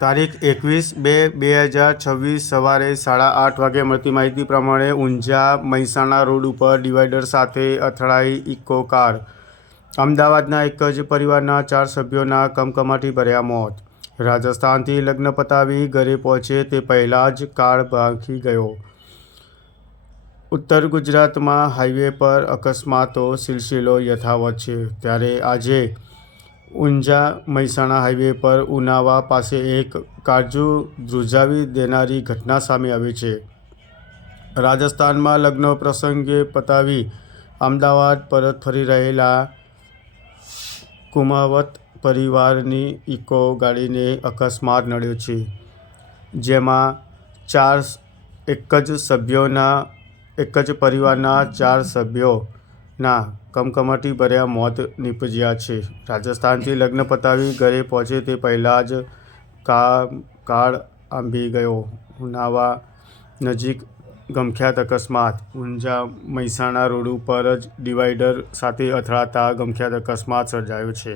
તારીખ 21/2/2026 સવારે 8:30 વાગે મળતી માહિતી પ્રમાણે ઊંઝા મહેસાણા રોડ ઉપર ડિવાઈડર સાથે અથડાઈ ઇકો કાર. અમદાવાદના એક જ પરિવારના 4 સભ્યોના કમકમાટી ભર્યા મોત. રાજસ્થાનથી લગ્ન પતાવી ઘરે પહોંચે તે પહેલાં જ કાર ભાંગી ગયો. ઉત્તર ગુજરાતમાં હાઈવે પર અકસ્માતો સિલસિલો યથાવત છે, ત્યારે આજે ઊંઝા મહેસાણા હાઈવે પર ઉનાવા પાસે એક કારજુ ધ્રુજાવી દેનારી ઘટના સામે આવી છે. રાજસ્થાનમાં લગ્ન પ્રસંગે પતાવી અમદાવાદ પરત ફરી રહેલા કુમાવત પરિવારની ઇકો ગાડીને અકસ્માત નડ્યો છે, જેમાં એક જ પરિવારના 4 સભ્યોના કમકમાટી ભર્યા મોત નીપજ્યા છે. રાજસ્થાનથી લગ્ન પતાવી ઘરે પહોંચે તે પહેલાં જ કાર આંબી ગયો. ઉનાવા નજીક ગમખ્યાત અકસ્માત. ઊંઝા મહેસાણા રોડ ઉપર જ ડિવાઈડર સાથે અથડાતા ગમખ્યાત અકસ્માત સર્જાયો છે.